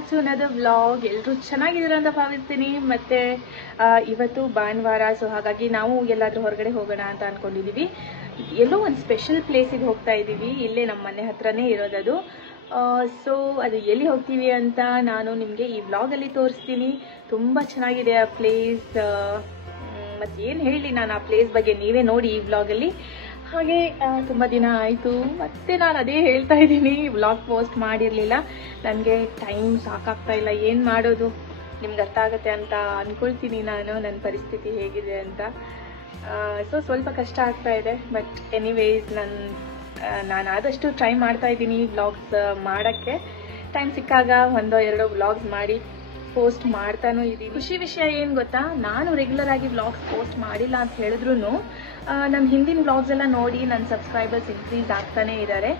Back to another vlog. ಎಲ್ಲರೂ ಚೆನ್ನಾಗಿದ್ದೀರಾ ಅಂತ ಭಾವಿಸ್ತೀನಿ. ಮತ್ತೆ ಇವತ್ತು ಭಾನುವಾರ, ಸೊ ಹಾಗಾಗಿ ನಾವು ಎಲ್ಲಾದ್ರೂ ಹೊರಗಡೆ ಹೋಗೋಣ ಅಂತ ಅನ್ಕೊಂಡಿದೀವಿ. ಎಲ್ಲೋ ಒಂದು ಸ್ಪೆಷಲ್ ಪ್ಲೇಸಿಗೆ ಹೋಗ್ತಾ ಇದ್ದೀವಿ. ಇಲ್ಲೇ ನಮ್ಮ ಮನೆ ಹತ್ರನೇ ಇರೋದದು. ಸೊ ಅದು ಎಲ್ಲಿ ಹೋಗ್ತೀವಿ ಅಂತ ನಾನು ನಿಮಗೆ ಈ ವ್ಲಾಗಲ್ಲಿ ತೋರಿಸ್ತೀನಿ. ತುಂಬ ಚೆನ್ನಾಗಿದೆ ಆ ಪ್ಲೇಸ್. ಮತ್ತು ಏನು ಹೇಳಿ ನಾನು ಆ ಪ್ಲೇಸ್ ಬಗ್ಗೆ, ನೀವೇ ನೋಡಿ ಈ ವ್ಲಾಗಲ್ಲಿ. ಹಾಗೆ ತುಂಬ ದಿನ ಆಯಿತು, ಮತ್ತೆ ನಾನು ಅದೇ ಹೇಳ್ತಾ ಇದ್ದೀನಿ, ವ್ಲಾಗ್ ಪೋಸ್ಟ್ ಮಾಡಿರಲಿಲ್ಲ. ನನಗೆ ಟೈಮ್ ಸಾಕಾಗ್ತಾ ಇಲ್ಲ. ಏನು ಮಾಡೋದು, ನಿಮ್ಗೆ ಅರ್ಥ ಆಗುತ್ತೆ ಅಂತ ಅಂದ್ಕೊಳ್ತೀನಿ ನಾನು, ನನ್ನ ಪರಿಸ್ಥಿತಿ ಹೇಗಿದೆ ಅಂತ. ಸೊ ಸ್ವಲ್ಪ ಕಷ್ಟ ಆಗ್ತಾ ಇದೆ. ಬಟ್ ಎನಿವೇಸ್ ನಾನು ಆದಷ್ಟು ಟ್ರೈ ಮಾಡ್ತಾ ಇದ್ದೀನಿ ವ್ಲಾಗ್ಸ್ ಮಾಡೋಕ್ಕೆ. ಟೈಮ್ ಸಿಕ್ಕಾಗ ಒಂದೋ ಎರಡೋ ವ್ಲಾಗ್ಸ್ ಮಾಡಿ ಪೋಸ್ಟ್ ಮಾಡ್ತಾನೂ ಇದ್ದೀನಿ. ಖುಷಿ ವಿಷಯ ಏನು ಗೊತ್ತಾ, ನಾನು ರೆಗ್ಯುಲರ್ ಆಗಿ ವ್ಲಾಗ್ಸ್ ಪೋಸ್ಟ್ ಮಾಡಿಲ್ಲ ಅಂತ ಹೇಳಿದ್ರು ನನ್ನ ಹಿಂದಿನ ವ್ಲಾಗ್ಸ್ ಎಲ್ಲ ನೋಡಿ ನನ್ನ ಸಬ್ಸ್ಕ್ರೈಬರ್ಸ್ ಇನ್ಕ್ರೀಸ್ ಆಗ್ತಾನೇ ಇದ್ದಾರೆ.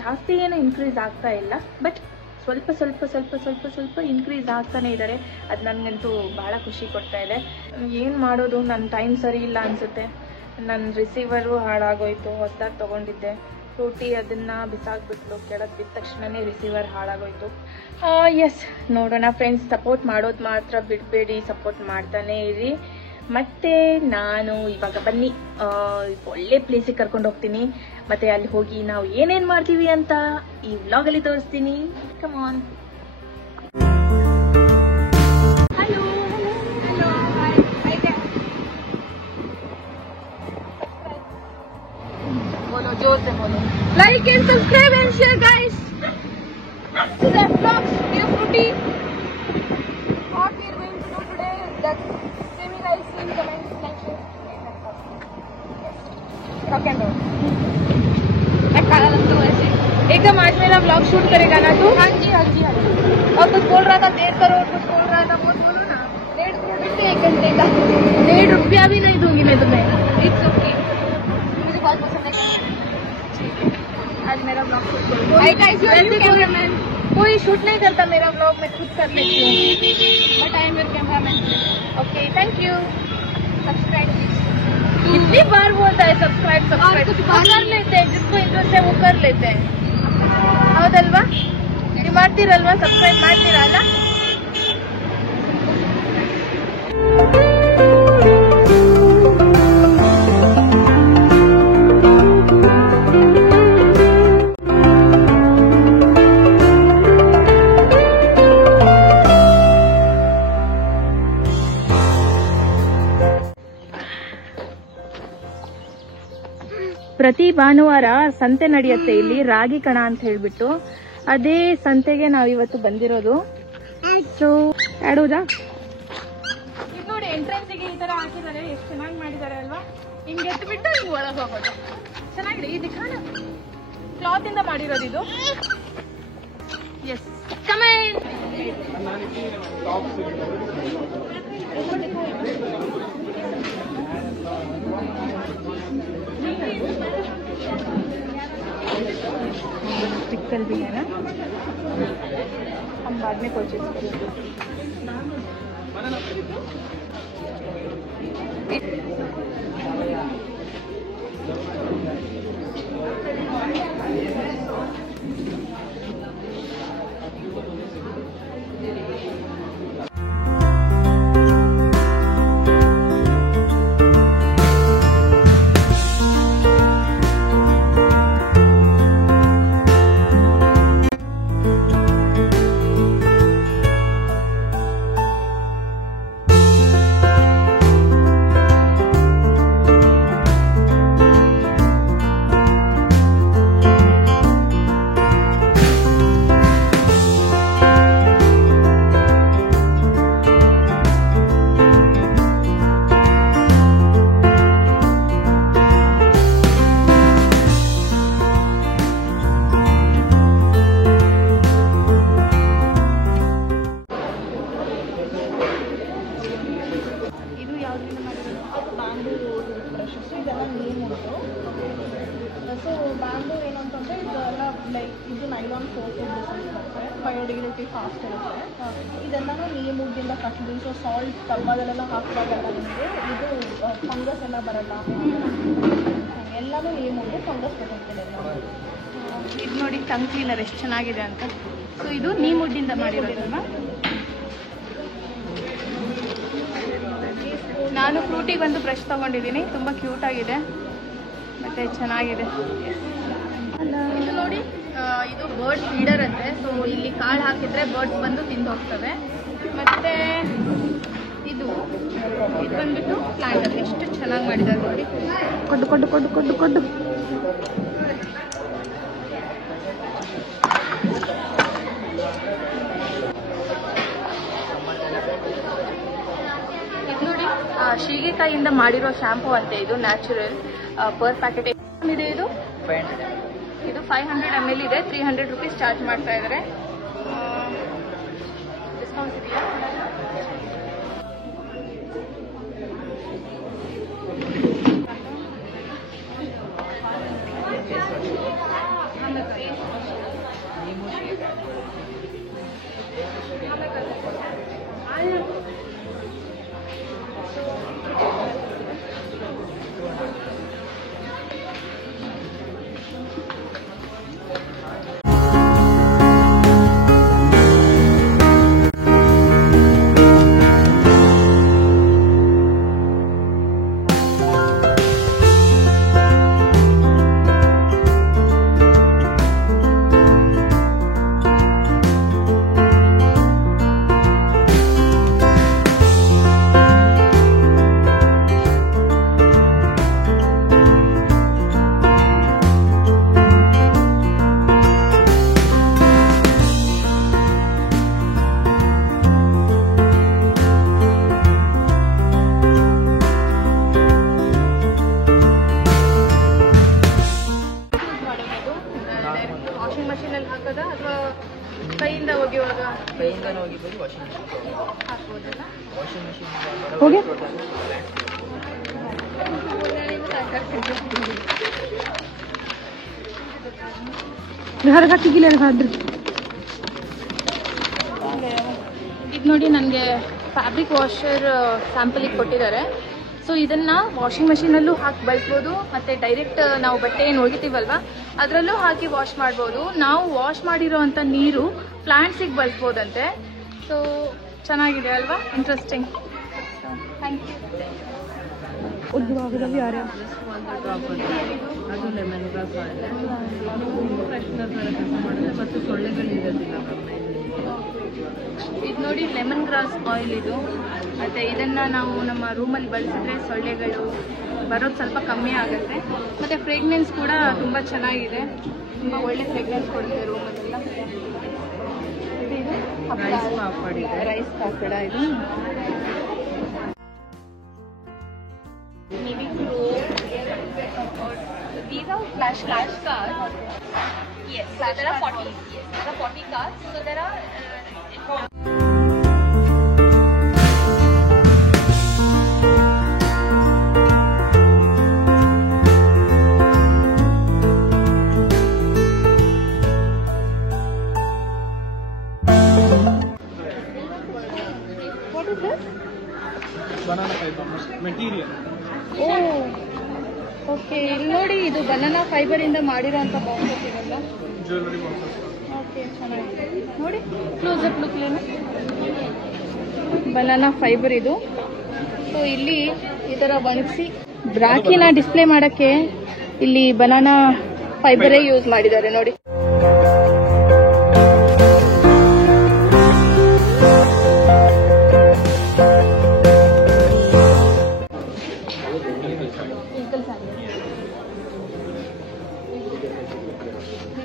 ಜಾಸ್ತಿ ಏನು ಇನ್ಕ್ರೀಸ್ ಆಗ್ತಾ ಇಲ್ಲ, ಬಟ್ ಸ್ವಲ್ಪ ಸ್ವಲ್ಪ ಸ್ವಲ್ಪ ಸ್ವಲ್ಪ ಸ್ವಲ್ಪ ಇನ್ಕ್ರೀಸ್ ಆಗ್ತಾನೆ ಇದ್ದಾರೆ. ಅದು ನನಗಂತೂ ಭಾಳ ಖುಷಿ ಕೊಡ್ತಾ ಇದೆ. ಏನು ಮಾಡೋದು, ನನ್ನ ಟೈಮ್ ಸರಿ ಇಲ್ಲ ಅನಿಸುತ್ತೆ. ನನ್ನ ರಿಸೀವರು ಹಾಳಾಗೋಯ್ತು, ಹೊಸದಾಗಿ ತೊಗೊಂಡಿದ್ದೆ. ಟೂಟಿ ಅದನ್ನು ಬಿಸಾಕ್ಬಿಟ್ಲು, ಕೆಳಗೆ ಬಿದ್ದ ತಕ್ಷಣವೇ ರಿಸೀವರ್ ಹಾಳಾಗೋಯ್ತು. ಎಸ್, ನೋಡೋಣ ಫ್ರೆಂಡ್ಸ್. ಸಪೋರ್ಟ್ ಮಾಡೋದು ಮಾತ್ರ ಬಿಡಬೇಡಿ, ಸಪೋರ್ಟ್ ಮಾಡ್ತಾನೇ ಇರಿ. ಮತ್ತೆ ನಾನು ಇವಾಗ ಬನ್ನಿ ಒಳ್ಳೆ ಪ್ಲೇಸಿಗೆ ಕರ್ಕೊಂಡು ಹೋಗ್ತೀನಿ. ಮತ್ತೆ ಅಲ್ಲಿ ಹೋಗಿ ನಾವು ಏನೇನು ಮಾಡ್ತೀವಿ ಅಂತ ಈ ವ್ಲಾಗಲ್ಲಿ ತೋರಿಸ್ತೀನಿ. Come on. ಹಲೋ ಹಲೋ, बोलो जोर से बोलो. Like and subscribe and share, guys. To the vlogs, dear Fruity. What we are going to do today is that swimming guys in comments, like, share. Yes. Rock and roll. मैं काला लगता हूँ ऐसे. एकदम आज मेरा vlog shoot करेगा ना तू? हाँ जी हाँ जी हाँ जी. और कुछ बोल रहा था 1.5 करोड़, कुछ बोल रहा था, बहुत बोलो ना. 1.5 करोड़ से 1 घंटे का 1.5 रुपया भी नहीं दूंगी मैं तुम्हें. It's okay. मुझे बहुत पसंद है. आज मेरा ब्लॉग शूट करो. कोई शूट नहीं करता मेरा ब्लॉग, मैं खुद कर लेती हूँ. But I am your cameraman. Okay, thank you. Subscribe कितनी बार बोलता है सब्सक्राइब सब्सक्राइब. कर लेते हैं, जिसको इंटरेस्ट है वो कर लेते हैं. ಹೌದಲ್ವಾ? ನೀವು ಮಾಡ್ತೀರಲ್ವಾ, ಸಬ್ಸ್ಕ್ರೈಬ್ ಮಾಡ್ತೀರಲ್ಲ? ಪ್ರತಿ ಭಾನುವಾರ ಸಂತೆ ನಡೆಯುತ್ತೆ ಇಲ್ಲಿ, ರಾಗಿ ಕಣ ಅಂತ ಹೇಳ್ಬಿಟ್ಟು. ಅದೇ ಸಂತೆಗೆ ನಾವಿವತ್ತು ಬಂದಿರೋದು. ಸೊ ಆಡೋದಾ? ಇದು ನೋಡಿ, ಎಂಟ್ರೆನ್ಸಿಗೆ ಈ ತರ ಹಾಕಿದ್ದಾರೆ. ಎಷ್ಟು ಚೆನ್ನಾಗಿ ಮಾಡಿದ್ದಾರೆ ಅಲ್ವಾ? ಹಿಂಗೆ ಎತ್ಬಿಟ್ಟು ಹಿಂಗೆ ಒಳಗೆ ಹೋಗೋದು. ಚೆನ್ನಾಗಿದೆ. ಇದು ಕ್ಲಾತ್ ಇಂದ ಮಾಡಿರೋದು ಇದು. S, comment. पिक्सल भी है ना, हम बाद में परचेज करेंगे. ಸೊ ಬ್ಯಾಂಬೂ ಏನು ಅಂತಂದರೆ ಇದೆಲ್ಲ ಲೈಕ್ ಇದು ನೈಲಾನ್ ಸೋಪ್ ಬರುತ್ತೆ, ಬಯೋಡಿಗ್ರೇಡಿಟಿ ಫಾಸ್ಟ್ ಇರುತ್ತೆ. ಇದೆಲ್ಲನೂ ನೀಮುಗ್ಗಿಂದ ಕಟ್ಟಿದ್ವಿ. ಸೊ ಸಾಲ್ಟ್ ಡಬ್ಬದಲ್ಲೆಲ್ಲ ಹಾಕಿದಾಗಲ್ಲ ನಿಮಗೆ ಇದು ಫಂಗಸ್ ಎಲ್ಲ ಬರಲ್ಲ. ಎಲ್ಲನೂ ನೀಮುಗ್ಗೆ ಫಂಗಸ್ ಬರುತ್ತೆ. ಇದು ನೋಡಿ ಟಂಗ್ ಕ್ಲೀನರ್ ಎಷ್ಟು ಚೆನ್ನಾಗಿದೆ ಅಂತ. ಸೊ ಇದು ನೀಮುಡ್ಡಿಂದ ಮಾಡಿರೋದಲ್ವಾ. ನಾನು ಫ್ರೂಟಿಗೆ ಒಂದು ಬ್ರಷ್ ತೊಗೊಂಡಿದ್ದೀನಿ, ತುಂಬ ಕ್ಯೂಟ್ ಆಗಿದೆ ಮತ್ತು ಚೆನ್ನಾಗಿದೆ. ಇದು ನೋಡಿ, ಇದು ಬರ್ಡ್ ಫೀಡರ್ ಅಂತೆ. ಸೊ ಇಲ್ಲಿ ಕಾಳು ಹಾಕಿದರೆ ಬರ್ಡ್ಸ್ ಬಂದು ತಿಂದು ಹೋಗ್ತವೆ. ಮತ್ತು ಇದು ಬಂದ್ಬಿಟ್ಟು ಪ್ಲಾಂಟ್ ಅಂತ ಎಷ್ಟು ಚೆನ್ನಾಗಿ ಮಾಡಿದ್ದಾರೆ ನೋಡಿ. ಕೊಡ್ಡು ಕೊಡ್ಡು ಕೊಡ್ಡು ಕೊಡ್ಡು ಕೊಡ್ಡು. ಇದು ನೋಡಿ ಶೀಗೆಕಾಯಿಯಿಂದ ಮಾಡಿರೋ ಶಾಂಪೂ ಅಂತೆ. ಇದು ನ್ಯಾಚುರಲ್ ಪರ್ ಪ್ಯಾಕೆಟ್ ಇದೆ. ಇದು 500 ml ಇದೆ. 300 rupees ಚಾರ್ಜ್ ಮಾಡ್ತಾ ಇದ್ದಾರೆ. ಡಿಸ್ಕೌಂಟ್ ಇದೆಯಾ? ಕೈಯಿಂದ ಒಗೆಯುವಾಗ ಹಾಕ್ಬೋದಲ್ಲ? ಹೋಗಿ ಇದು ನೋಡಿ, ನನಗೆ ಫ್ಯಾಬ್ರಿಕ್ ವಾಷರ್ ಸ್ಯಾಂಪಲಿಗೆ ಕೊಟ್ಟಿದ್ದಾರೆ. ಸೊ ಇದನ್ನ ವಾಷಿಂಗ್ ಮಷೀನಲ್ಲೂ ಹಾಕಿ ಬಳಸ್ಬೋದು, ಮತ್ತು ಡೈರೆಕ್ಟ್ ನಾವು ಬಟ್ಟೆ ಏನು ಒಗಿತೀವಲ್ವ ಅದರಲ್ಲೂ ಹಾಕಿ ವಾಶ್ ಮಾಡ್ಬೋದು. ನಾವು ವಾಶ್ ಮಾಡಿರೋ ಅಂಥ ನೀರು ಪ್ಲಾಂಟ್ಸಿಗೆ ಬಳಸ್ಬೋದಂತೆ. ಸೊ ಚೆನ್ನಾಗಿದೆ ಅಲ್ವಾ? ಇಂಟ್ರೆಸ್ಟಿಂಗ್. Thank you. ಅದು ಲೆಮನ್ ಗ್ರಾಸ್ ಆಯಿಲ್, ಫ್ರೆಶ್ನರ್ ಥರ ಕೆಲಸ ಮಾಡುತ್ತೆ ಮತ್ತು ಸೊಳ್ಳೆಗಳಿರೋದಿಲ್ಲ. ಇದು ನೋಡಿ ಲೆಮನ್ ಗ್ರಾಸ್ ಆಯಿಲ್ ಇದು. ಮತ್ತು ಇದನ್ನು ನಾವು ನಮ್ಮ ರೂಮಲ್ಲಿ ಬಳಸಿದ್ರೆ ಸೊಳ್ಳೆಗಳು ಬರೋದು ಸ್ವಲ್ಪ ಕಮ್ಮಿ ಆಗುತ್ತೆ. ಮತ್ತು ಫ್ರೇಗ್ನೆನ್ಸ್ ಕೂಡ ತುಂಬ ಚೆನ್ನಾಗಿದೆ, ತುಂಬ ಒಳ್ಳೆ ಫ್ರೇಗ್ನೆನ್ಸ್ ಕೊಡುತ್ತೆ ರೂಮಲ್ಲೆಲ್ಲ. ರೈಸ್ ಪಾಪಡ ಇದು. These are flash cards. Yes, so there are 40. Yes, there are 40 cards. So there are. What is this? Banana fiber material. Oh. Okay, ಇಲ್ಲಿ ನೋಡಿ, ಇದು ಬನಾನಾ ಫೈಬರ್ ಇಂದ ಮಾಡಿರೋಂಥ ಬಾಕ್ಸಸ್ ಇವೆಲ್ಲ. Jewellery boxes. ಓಕೆ, ಚೆನ್ನಾಗಿದೆ ನೋಡಿ. ಕ್ಲೋಸ್ ಅಪ್ ಲುಕ್ ಏನು, banana fibre ಇದು. ಸೊ ಇಲ್ಲಿ ಈ ಥರ ಒಣಗಿಸಿ ರಾಖಿನ ಡಿಸ್ಪ್ಲೇ ಮಾಡೋಕ್ಕೆ ಇಲ್ಲಿ ಬನಾನಾ ಫೈಬರೇ ಯೂಸ್ ಮಾಡಿದ್ದಾರೆ ನೋಡಿ.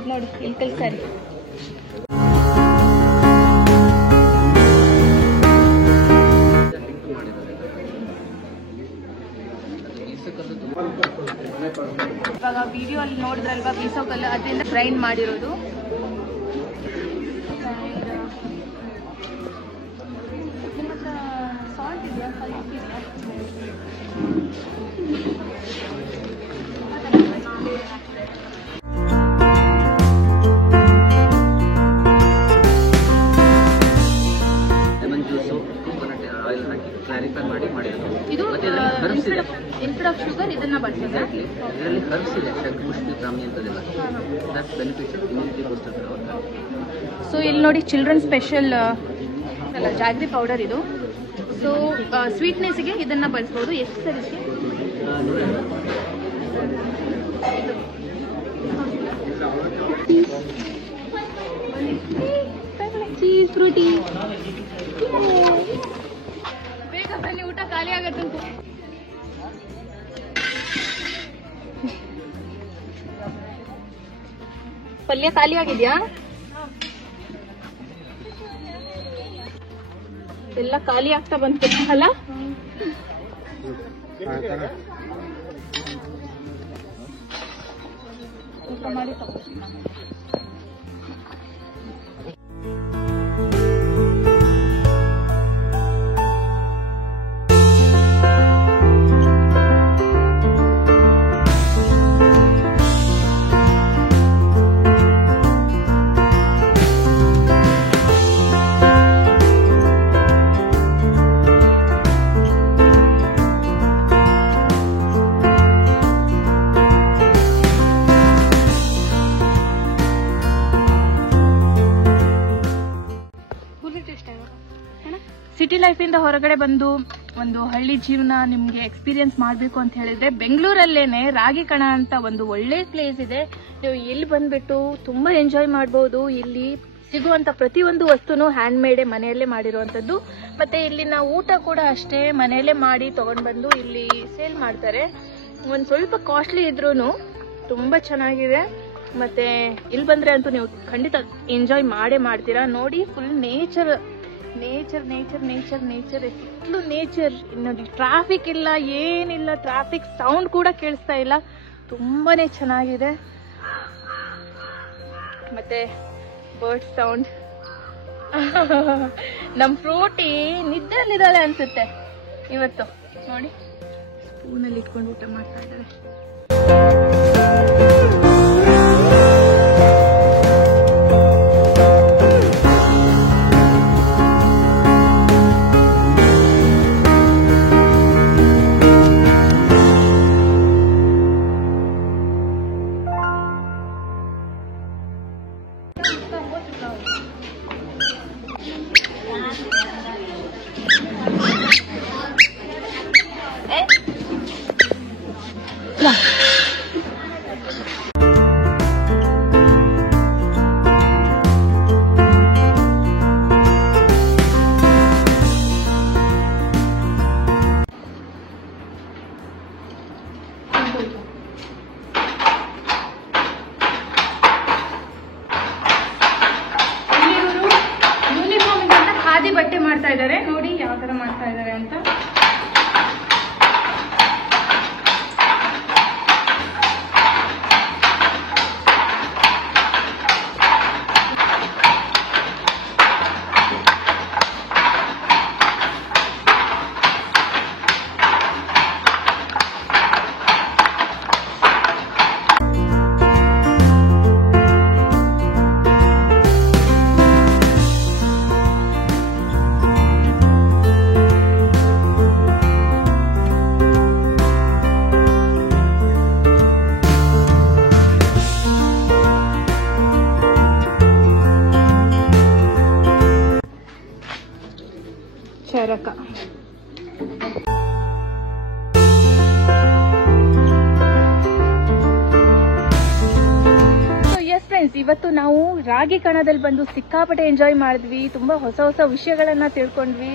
ನೋಡಿ ಇಲ್ಕಲ್ ಸ್ಯಾರಿ. ಇವಾಗ ವಿಡಿಯೋ ಅಲ್ಲಿ ನೋಡಿದ್ರಲ್ವಾ ಬೀಸೋಕಲ್ಲು, ಅದರಿಂದ ಗ್ರೈಂಡ್ ಮಾಡಿರೋದು. ಸಾಲ್ಟ್ ಇದೆಯಾ? ಸಾಲ್ಟ್ ಇದೆಯಾ? ಇದು ಇನ್ಸ್ಟೆಡ್ ಆಫ್ ಶುಗರ್ ಇದನ್ನ ಬಳಸೋದಾ? ಇದರಲ್ಲಿ ಹರ್ಬ್ಸ್ ಇದೆ, ಶಂಖಪುಷ್ಪಿ, ಬ್ರಾಹ್ಮಿ ಅಂತದೆಲ್ಲ. ದಟ್ ಬೆನಿಫಿಟ್ಸ್ ಇಮ್ಯುನಿಟಿಗೋಸ್ಕರ. ಸೊ ಇಲ್ಲಿ ನೋಡಿ ಚಿಲ್ಡ್ರನ್ ಸ್ಪೆಷಲ್ ಅಲ್ಲ ಜಾಗ್ರಿ ಪೌಡರ್ ಇದು. ಸೊ ಸ್ವೀಟ್ನೆಸ್ಗೆ ಇದನ್ನ ಬಳಸ್ಬೋದು. ಎಷ್ಟು ಸರ್ ಇದಕ್ಕೆ? Cheese fruity. ಬೇಗ ಬನ್ನಿ, ಊಟ ಖಾಲಿ ಆಗತ್ತಂತೆ. ಪಲ್ಯ ಖಾಲಿ ಆಗಿದ್ಯಾ? ಎಲ್ಲ ಖಾಲಿ ಆಗ್ತಾ ಬಂತು ಅಲ್ಲ? ಊಟ ಮಾಡಿ ತಗೋತೀನಿ ನಾನು. ಸಿಟಿ ಲೈಫಿಂದ ಹೊರಗಡೆ ಬಂದು ಒಂದು ಹಳ್ಳಿ ಜೀವನ ನಿಮ್ಗೆ ಎಕ್ಸ್ಪೀರಿಯನ್ಸ್ ಮಾಡಬೇಕು ಅಂತ ಹೇಳಿದ್ರೆ ಬೆಂಗಳೂರಲ್ಲೇನೆ ರಾಗಿ ಕಣ ಅಂತ ಒಂದು ಒಳ್ಳೆ ಪ್ಲೇಸ್ ಇದೆ. ನೀವು ಇಲ್ಲಿ ಬಂದ್ಬಿಟ್ಟು ತುಂಬಾ ಎಂಜಾಯ್ ಮಾಡಬಹುದು. ಇಲ್ಲಿ ಸಿಗುವಂತ ಪ್ರತಿಯೊಂದು ವಸ್ತುನು ಹ್ಯಾಂಡ್ ಮೇಡ್, ಮನೆಯಲ್ಲೇ ಮಾಡಿರುವಂತದ್ದು. ಮತ್ತೆ ಇಲ್ಲಿನ ಊಟ ಕೂಡ ಅಷ್ಟೇ ಮನೆಯಲ್ಲೇ ಮಾಡಿ ತಗೊಂಡ್ ಬಂದು ಇಲ್ಲಿ ಸೇಲ್ ಮಾಡ್ತಾರೆ. ಒಂದ್ ಸ್ವಲ್ಪ ಕಾಸ್ಟ್ಲಿ ಇದ್ರೂನು ತುಂಬಾ ಚೆನ್ನಾಗಿದೆ. ಮತ್ತೆ ಇಲ್ಲಿ ಬಂದ್ರೆ ಅಂತೂ ನೀವು ಖಂಡಿತ ಎಂಜಾಯ್ ಮಾಡೇ ಮಾಡ್ತೀರಾ. ನೋಡಿ, full nature nature nature nature nature ಎಷ್ಟು ನೇಚರ್. ನೋಡಿ, ಟ್ರಾಫಿಕ್ ಇಲ್ಲ, ಏನಿಲ್ಲ. ಟ್ರಾಫಿಕ್ ಸೌಂಡ್ ಕೂಡ ಕೇಳಿಸ್ತಾ ಇಲ್ಲ. ತುಂಬಾನೇ ಚೆನ್ನಾಗಿದೆ. ಮತ್ತೆ ಬರ್ಡ್ ಸೌಂಡ್. ನಮ್ ಫ್ರೂಟಿ ನಿದ್ದೆಯಲ್ಲಿದ್ದಾಳೆ ಅನ್ಸುತ್ತೆ ಇವತ್ತು. ನೋಡಿ, ಸ್ಪೂನಲ್ಲಿ ಇಟ್ಕೊಂಡು ಊಟ ಮಾಡ್ತಾ ಇದ್ದಾರೆ. ಬಟ್ಟೆ ಮಾಡ್ತಾ ಇದ್ದಾರೆ. ನೋಡಿ ಯಾವ ತರ ಮಾಡ್ತಾ ಇದ್ದಾರೆ ಅಂತ. ಚರಕ. ಎಸ್ ಫ್ರೆಂಡ್ಸ್, ಇವತ್ತು ನಾವು ರಾಗಿ ಕಣದಲ್ಲಿ ಬಂದು ಸಿಕ್ಕಾಪಟ್ಟೆ ಎಂಜಾಯ್ ಮಾಡಿದ್ವಿ. ತುಂಬಾ ಹೊಸ ಹೊಸ ವಿಷಯಗಳನ್ನ ತಿಳ್ಕೊಂಡ್ವಿ,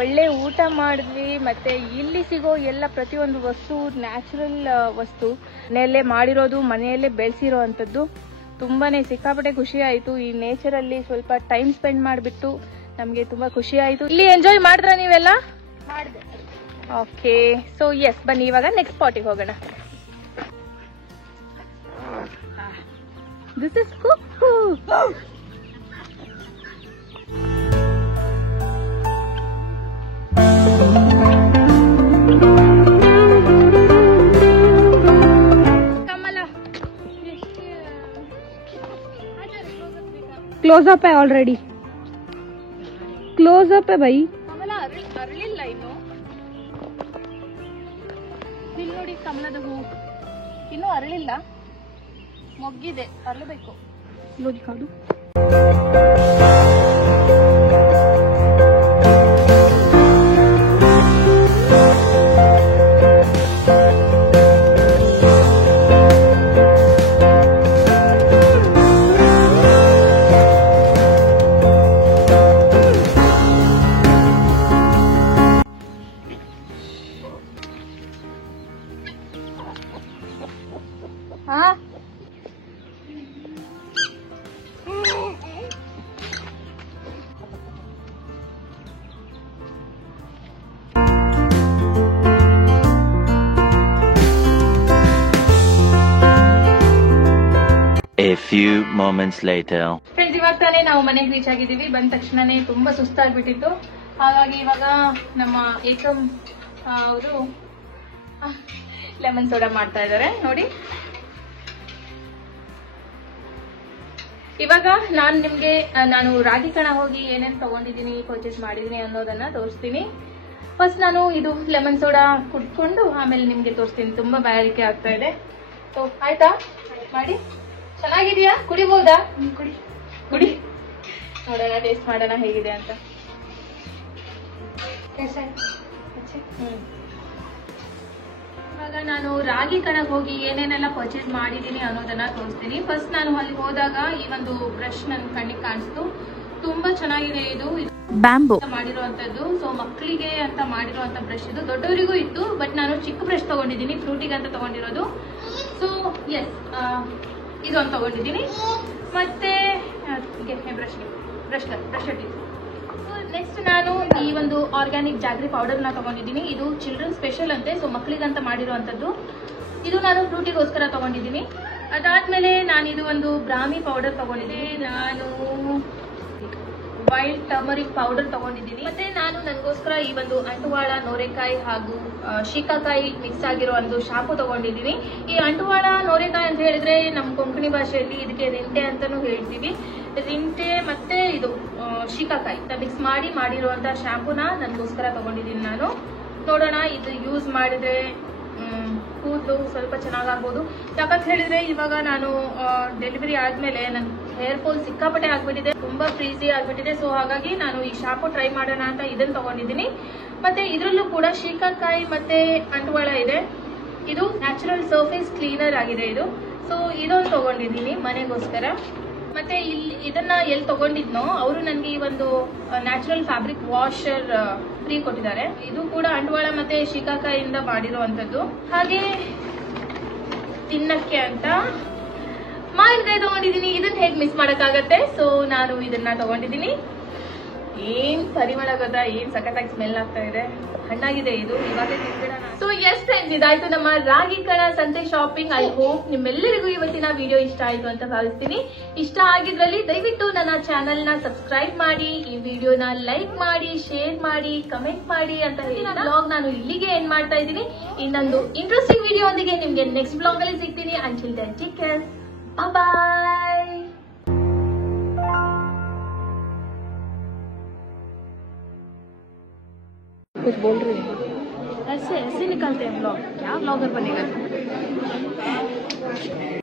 ಒಳ್ಳೆ ಊಟ ಮಾಡಿದ್ವಿ. ಮತ್ತೆ ಇಲ್ಲಿ ಸಿಗೋ ಎಲ್ಲ ಪ್ರತಿಯೊಂದು ವಸ್ತು ನ್ಯಾಚುರಲ್ ವಸ್ತು, ಮನೆಯಲ್ಲೇ ಮಾಡಿರೋದು, ಮನೆಯಲ್ಲೇ ಬೆಳೆಸಿರೋ ಅಂಥದ್ದು. ತುಂಬಾನೇ ಸಿಕ್ಕಾಪಟ್ಟೆ ಖುಷಿ ಆಯ್ತು. ಈ ನೇಚರ್ ಅಲ್ಲಿ ಸ್ವಲ್ಪ ಟೈಮ್ ಸ್ಪೆಂಡ್ ಮಾಡಿಬಿಟ್ಟು ನಮ್ಗೆ ತುಂಬಾ ಖುಷಿ ಆಯ್ತು. ಇಲ್ಲಿ ಎಂಜಾಯ್ ಮಾಡಿದ್ರ ನೀವೆಲ್ಲ? ಓಕೆ, ಸೊ ಎಸ್, ಬನ್ನಿ ಇವಾಗ ನೆಕ್ಸ್ಟ್ ಸ್ಪಾಟಿಗೆ ಹೋಗೋಣ. This is cook. क्लोजअप है ऑलरेडी, क्लोजअप है भाई. ಕಮಲ ಅರಳಿಲ್ಲ ಇನ್ನು. ಇಲ್ಲಿ ನೋಡಿ ಕಮಲದ ಹೂ ಇನ್ನೂ ಅರಳಿಲ್ಲ, ಮೊಗ್ಗಿದೆ, ಅರಳಬೇಕು. ನೋಡಿ ಕಾಡು. A few moments later. Friends, ಇವಾಗ ತಾನೇ ನಾವು ಮನೆಗೆ ರೀಚ್ ಆಗಿದ್ದೀವಿ. ಬಂದ ತಕ್ಷಣನೇ ತುಂಬಾ ಸುಸ್ತಾಗ್ಬಿಟ್ಟಿತ್ತು. ಹಾಗಾಗಿ ಇವಾಗ ನಮ್ಮ ಏಕಂ ಅವರು ಲೆಮನ್ ಸೋಡಾ ಮಾಡ್ತಾ ಇದ್ದಾರೆ ನೋಡಿ. ಇವಾಗ ನಾನು ರಾಗಿ ಕಣ ಹೋಗಿ ಏನೇನು ತಗೊಂಡಿದ್ದೀನಿ, ಪರ್ಚೇಸ್ ಮಾಡಿದೀನಿ ಅನ್ನೋದನ್ನ ತೋರಿಸ್ತೀನಿ. ಫಸ್ಟ್ ನಾನು ಇದು ಲೆಮನ್ ಸೋಡಾ ಕುಡ್ಕೊಂಡು ಆಮೇಲೆ ನಿಮ್ಗೆ ತೋರಿಸ್ತೀನಿ. ತುಂಬಾ ಬಾಯಾರಿಕೆ ಆಗ್ತಾ ಇದೆ. ಸೊ ಆಯ್ತಾ ಮಾಡಿ? ಚೆನ್ನಾಗಿದೆಯಾ? ಕುಡಿಬಹುದಾ? ಕುಡಿ ನೋಡೋಣ, ಟೇಸ್ಟ್ ಮಾಡೋಣ ಹೇಗಿದೆ ಅಂತ. ಇವಾಗ ನಾನು ರಾಗಿ ಕಣಕ್ಕೆ ಹೋಗಿ ಏನೇನೆಲ್ಲ ಪರ್ಚೇಸ್ ಮಾಡಿದೀನಿ ಅನ್ನೋದನ್ನ ತೋರಿಸ್ತೀನಿ. ಫಸ್ಟ್ ನಾನು ಅಲ್ಲಿ ಹೋದಾಗ ಈ ಒಂದು ಬ್ರಷ್ ನನ್ನ ಕಣ್ಣಿಗೆ ಕಾಣಿಸ್ತು. ತುಂಬಾ ಚೆನ್ನಾಗಿದೆ. ಇದು ಬ್ಯಾಂಬೂ ಮಾಡಿರುವಂತದ್ದು. ಸೊ ಮಕ್ಕಳಿಗೆ ಅಂತ ಮಾಡಿರುವಂತ ಬ್ರಷ್ ಇದು. ದೊಡ್ಡವರಿಗೂ ಇತ್ತು, ಬಟ್ ನಾನು ಚಿಕ್ಕ ಬ್ರಷ್ ತಗೊಂಡಿದ್ದೀನಿ, ಫ್ರೂಟಿಗೆ ಅಂತ ತಗೊಂಡಿರೋದು. ಸೊ ಎಸ್, ಇದೊಂದು ತಗೊಂಡಿದ್ದೀನಿ. ಮತ್ತೆ ಬ್ರಷ್ ನೆಕ್ಸ್ಟ್ ನಾನು ಈ ಒಂದು ಆರ್ಗ್ಯಾನಿಕ್ ಜಾಗ್ರಿ ಪೌಡರ್ನ ತಗೊಂಡಿದ್ದೀನಿ. ಇದು ಚಿಲ್ಡ್ರನ್ ಸ್ಪೆಷಲ್ ಅಂತೆ, ಸೊ ಮಕ್ಕಳಿಗಂತ ಮಾಡಿರುವಂತದ್ದು. ಇದು ನಾನು ಫ್ರೂಟಿಗೋಸ್ಕರ ತಗೊಂಡಿದ್ದೀನಿ. ಅದಾದ್ಮೇಲೆ ನಾನು ಇದು ಒಂದು ಬ್ರಾಹ್ಮಿ ಪೌಡರ್ ತಗೊಂಡಿದ್ದೀನಿ. ನಾನು ವೈಲ್ಡ್ ಟರ್ಮರಿಕ್ ಪೌಡರ್ ತಗೊಂಡಿದ್ದೀನಿ. ಮತ್ತೆ ನಾನು ನನಗೋಸ್ಕರ ಈ ಒಂದು ಅಂಟುವಾಳ, ನೋರೆಕಾಯಿ ಹಾಗೂ ಶೀಕಾಕಾಯಿ ಮಿಕ್ಸ್ ಆಗಿರೋ ಒಂದು ಶಾಂಪು ತಗೊಂಡಿದ್ದೀನಿ. ಈ ಅಂಟುವಾಳ, ನೋರೆಕಾಯಿ ಅಂತ ಹೇಳಿದ್ರೆ ನಮ್ಮ ಕೊಂಕಣಿ ಭಾಷೆಯಲ್ಲಿ ಇದಕ್ಕೆ ರಿಂಟೆ ಅಂತಾನೂ ಹೇಳ್ತೀವಿ. ರಿಂಟೆ ಮತ್ತೆ ಇದು ಶೀಕಾಕಾಯಿ ಮಿಕ್ಸ್ ಮಾಡಿರುವಂತ ಶಾಂಪೂನ ನನಗೋಸ್ಕರ ತಗೊಂಡಿದ್ದೀನಿ ನಾನು. ನೋಡೋಣ, ಇದು ಯೂಸ್ ಮಾಡಿದ್ರೆ ಕೂದಲು ಸ್ವಲ್ಪ ಚೆನ್ನಾಗಾಗ್ಬೋದು. ಯಾಕಂತ ಹೇಳಿದ್ರೆ ಇವಾಗ ನಾನು ಡೆಲಿವರಿ ಆದ್ಮೇಲೆ ನನ್ನ ಹೇರ್ ಫಾಲ್ ಸಿಕ್ಕಾಪಟ್ಟೆ ಆಗ್ಬಿಟ್ಟಿದೆ, ತುಂಬಾ ಫ್ರೀಸಿ ಆಗ್ಬಿಟ್ಟಿದೆ. ಸೊ ಹಾಗಾಗಿ ನಾನು ಈ ಶಾಂಪು ಟ್ರೈ ಮಾಡೋಣ ಅಂತ ಇದನ್ನ ತಗೊಂಡಿದ್ದೀನಿ. ಮತ್ತೆ ಇದರಲ್ಲೂ ಕೂಡ ಶೀಕಾಕಾಯಿ ಮತ್ತೆ ಅಂಟುವಾಳ ಇದೆ. ಇದು ನ್ಯಾಚುರಲ್ ಸರ್ಫೇಸ್ ಕ್ಲೀನರ್ ಆಗಿದೆ ಇದು. ಸೊ ಇದೊಂದು ತಗೊಂಡಿದ್ದೀನಿ ಮನೆಗೋಸ್ಕರ. ಮತ್ತೆ ಇದನ್ನ ಎಲ್ಲಿ ತಗೊಂಡಿದ್ನೋ ಅವರು ನನಗೆ ಈ ಒಂದು ನ್ಯಾಚುರಲ್ ಫ್ಯಾಬ್ರಿಕ್ ವಾಷರ್ ಫ್ರೀ ಕೊಟ್ಟಿದ್ದಾರೆ. ಇದು ಕೂಡ ಅಂಟುವಾಳ ಮತ್ತೆ ಶೀಕಾಕಾಯಿಯಿಂದ ಮಾಡಿರುವಂತದ್ದು. ಹಾಗೆ ತಿನ್ನಕ್ಕೆ ಅಂತ ಮಾವಿನಕಾಯಿ ತಗೊಂಡಿದ್ದೀನಿ. ಇದನ್ನ ಹೇಗೆ ಮಿಸ್ ಮಾಡಕ್ಕಾಗತ್ತೆ? ಸೊ ನಾನು ಇದನ್ನ ತಗೊಂಡಿದ್ದೀನಿ. ಏನ್ ಪರಿಮಳ ಗೊತ್ತಾ, ಏನ್ ಸಖತ್ತಾಗಿ ಸ್ಮೆಲ್ ಆಗ್ತಾ ಇದೆ. ಹಣ್ಣಾಗಿದೆ ಇದು, ಇವಾಗ ತಿನ್ಬಿಡೋಣ. ಸೊ ಎಸ್ ಫ್ರೆಂಡ್ಸ್, ಇದಾಯ್ತು ನಮ್ಮ ರಾಗಿ ಕಣ ಸಂತೆ ಶಾಪಿಂಗ್. ಐ ಹೋಪ್ ನಿಮ್ಮೆಲ್ಲರಿಗೂ ಇವತ್ತಿನ ವಿಡಿಯೋ ಇಷ್ಟ ಆಯ್ತು ಅಂತ ಭಾವಿಸ್ತೀನಿ. ಇಷ್ಟ ಆಗಿದ್ರಲ್ಲಿ ದಯವಿಟ್ಟು ನನ್ನ ಚಾನೆಲ್ ನ ಸಬ್ಸ್ಕ್ರೈಬ್ ಮಾಡಿ, ಈ ವಿಡಿಯೋನ ಲೈಕ್ ಮಾಡಿ, ಶೇರ್ ಮಾಡಿ, ಕಮೆಂಟ್ ಮಾಡಿ ಅಂತ ಹೇಳಿ ಬ್ಲಾಗ್ ನಾನು ಇಲ್ಲಿಗೆ ಎಂಡ್ ಮಾಡ್ತಾ ಇದ್ದೀನಿ. ಇನ್ನೊಂದು ಇಂಟ್ರೆಸ್ಟಿಂಗ್ ವಿಡಿಯೋ ಒಂದಿಗೆ ನಿಮ್ಗೆ ನೆಕ್ಸ್ಟ್ ಬ್ಲಾಗ್ ಅಲ್ಲಿ ಸಿಗ್ತೀನಿ. ಅಂಟಿಲ್ ದೆನ್ ಟೇಕ್ ಕೇರ್, ಬಾಯ್. कुछ बोल रहे हैं? ऐसे निकलते हैं ब्लॉग. क्या ब्लॉगर बनेगा?